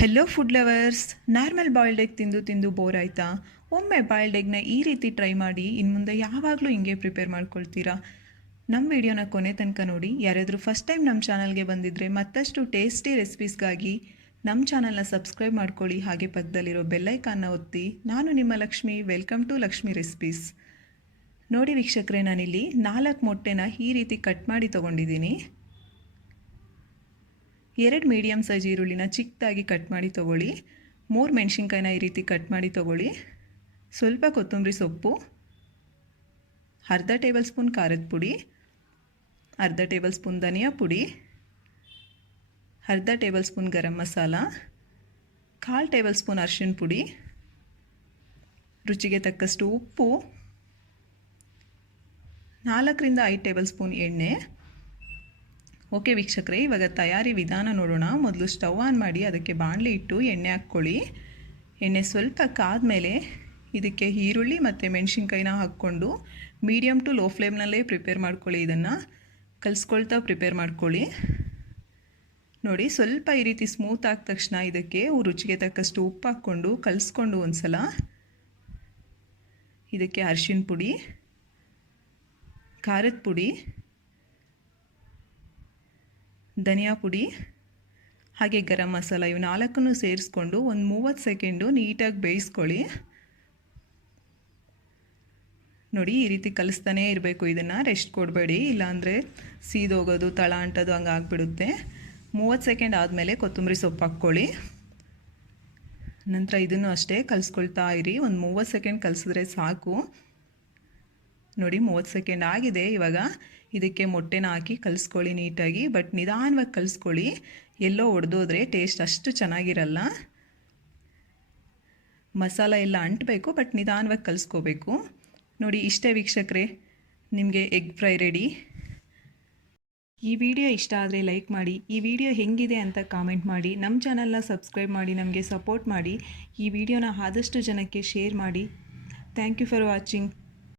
Hello food lovers. Normal boiled egg ತಿಂದು ತಿಂದು bore ಆಯಿತಾ? ಒಮ್ಮೆ ಬಾಯ್ಲ್ಡ್ ಎಗ್ನ ಈ ರೀತಿ ಟ್ರೈ ಮಾಡಿ. ಇನ್ನು ಮುಂದೆ ಯಾವಾಗಲೂ ಹಿಂಗೆ ಪ್ರಿಪೇರ್ ಮಾಡ್ಕೊಳ್ತೀರಾ. ನಮ್ಮ ವಿಡಿಯೋನ ಕೊನೆ ತನಕ ನೋಡಿ. ಯಾರಾದರೂ ಫಸ್ಟ್ ಟೈಮ್ ನಮ್ಮ ಚಾನಲ್ಗೆ ಬಂದಿದ್ದರೆ ಮತ್ತಷ್ಟು ಟೇಸ್ಟಿ ರೆಸಿಪೀಸ್ಗಾಗಿ ನಮ್ಮ ಚಾನಲ್ನ ಸಬ್ಸ್ಕ್ರೈಬ್ ಮಾಡ್ಕೊಳ್ಳಿ. ಹಾಗೆ ಪಕ್ಕದಲ್ಲಿರೋ ಬೆಲ್ಲೈಕಾನ್ನ ಒತ್ತಿ. ನಾನು ನಿಮ್ಮ Lakshmi. Welcome to Lakshmi recipes. ನೋಡಿ ವೀಕ್ಷಕರೇ, ನಾನಿಲ್ಲಿ 4 ಮೊಟ್ಟೆನ ಈ ರೀತಿ ಕಟ್ ಮಾಡಿ ತೊಗೊಂಡಿದ್ದೀನಿ. 2 ಮೀಡಿಯಮ್ ಸೈಜ್ ಈರುಳ್ಳಿನ ಚಿಕ್ಕದಾಗಿ ಕಟ್ ಮಾಡಿ ತೊಗೊಳ್ಳಿ. 3 ಮೆಣಸಿನ್ಕಾಯಿನ ಈ ರೀತಿ ಕಟ್ ಮಾಡಿ ತೊಗೊಳ್ಳಿ. ಸ್ವಲ್ಪ ಕೊತ್ತಂಬರಿ ಸೊಪ್ಪು, ಅರ್ಧ ಟೇಬಲ್ ಸ್ಪೂನ್ ಖಾರದ ಪುಡಿ, ಅರ್ಧ ಟೇಬಲ್ ಸ್ಪೂನ್ ಧನಿಯಾ ಪುಡಿ, ಅರ್ಧ table spoon garam masala, 1/4 table spoon ಅರಿಶಿನ ಪುಡಿ, ರುಚಿಗೆ ತಕ್ಕಷ್ಟು ಉಪ್ಪು, 4 ರಿಂದ 5 ಟೇಬಲ್ ಸ್ಪೂನ್ ಎಣ್ಣೆ. ಓಕೆ ವೀಕ್ಷಕರೇ, ಇವಾಗ ತಯಾರಿ ವಿಧಾನ ನೋಡೋಣ. ಮೊದಲು ಸ್ಟವ್ ಆನ್ ಮಾಡಿ ಅದಕ್ಕೆ ಬಾಣಲಿ ಇಟ್ಟು ಎಣ್ಣೆ ಹಾಕ್ಕೊಳ್ಳಿ. ಎಣ್ಣೆ ಸ್ವಲ್ಪ ಕಾದ್ಮೇಲೆ ಇದಕ್ಕೆ ಈರುಳ್ಳಿ ಮತ್ತು ಮೆಣಸಿನ್ಕಾಯಿನ ಹಾಕ್ಕೊಂಡು ಮೀಡಿಯಮ್ ಟು ಲೋ ಫ್ಲೇಮ್ನಲ್ಲೇ ಪ್ರಿಪೇರ್ ಮಾಡ್ಕೊಳ್ಳಿ. ಇದನ್ನು ಕಲಿಸ್ಕೊಳ್ತಾ ಪ್ರಿಪೇರ್ ಮಾಡ್ಕೊಳ್ಳಿ. ನೋಡಿ, ಸ್ವಲ್ಪ ಈ ರೀತಿ ಸ್ಮೂತ್ ಆದ ತಕ್ಷಣ ಇದಕ್ಕೆ ರುಚಿಗೆ ತಕ್ಕಷ್ಟು ಉಪ್ಪು ಹಾಕ್ಕೊಂಡು ಕಲಿಸ್ಕೊಂಡು ಒಂದು ಸಲ ಇದಕ್ಕೆ ಅರಿಶಿನ ಪುಡಿ, ಖಾರದ ಪುಡಿ, ಧನಿಯಾ ಪುಡಿ ಹಾಗೆ ಗರಂ ಮಸಾಲ ಇವು 4 ಸೇರಿಸ್ಕೊಂಡು ಒಂದು 30 ಸೆಕೆಂಡು ನೀಟಾಗಿ ಬೇಯಿಸ್ಕೊಳ್ಳಿ. ನೋಡಿ, ಈ ರೀತಿ ಕಲಿಸ್ತಾನೇ ಇರಬೇಕು. ಇದನ್ನು ರೆಸ್ಟ್ ಕೊಡಬೇಡಿ, ಇಲ್ಲಾಂದರೆ ಸೀದೋಗೋದು, ತಳ ಅಂಟೋದು ಹಂಗೆ ಆಗಿಬಿಡುತ್ತೆ. 30 ಸೆಕೆಂಡ್ ಆದಮೇಲೆ ಕೊತ್ತಂಬರಿ ಸೊಪ್ಪು ಹಾಕ್ಕೊಳ್ಳಿ. ನಂತರ ಇದನ್ನು ಅಷ್ಟೇ ಕಲಿಸ್ಕೊಳ್ತಾ ಇರಿ. ಒಂದು 30 ಸೆಕೆಂಡ್ ಕಲಿಸಿದ್ರೆ ಸಾಕು. ನೋಡಿ, 30 ಸೆಕೆಂಡ್ ಆಗಿದೆ. ಇವಾಗ ಇದಕ್ಕೆ ಮೊಟ್ಟೆನ ಹಾಕಿ ಕಲಿಸ್ಕೊಳ್ಳಿ ನೀಟಾಗಿ. ಬಟ್ ನಿಧಾನವಾಗಿ ಕಲಿಸ್ಕೊಳ್ಳಿ, ಎಲ್ಲೋ ಒಡೆದೋದ್ರೆ ಟೇಸ್ಟ್ ಅಷ್ಟು ಚೆನ್ನಾಗಿರಲ್ಲ. ಮಸಾಲ ಎಲ್ಲ ಅಂಟಬೇಕು, ಬಟ್ ನಿಧಾನವಾಗಿ ಕಲಿಸ್ಕೋಬೇಕು. ನೋಡಿ, ಇಷ್ಟೇ ವೀಕ್ಷಕರೇ, ನಿಮಗೆ ಎಗ್ ಫ್ರೈ ರೆಡಿ. ಈ ವಿಡಿಯೋ ಇಷ್ಟ ಆದರೆ ಲೈಕ್ ಮಾಡಿ. ಈ ವಿಡಿಯೋ ಹೆಂಗಿದೆ ಅಂತ ಕಾಮೆಂಟ್ ಮಾಡಿ. ನಮ್ಮ ಚಾನಲ್ನ ಸಬ್ಸ್ಕ್ರೈಬ್ ಮಾಡಿ ನಮಗೆ ಸಪೋರ್ಟ್ ಮಾಡಿ. ಈ ವಿಡಿಯೋನ ಆದಷ್ಟು ಜನಕ್ಕೆ ಶೇರ್ ಮಾಡಿ. Thank you for watching.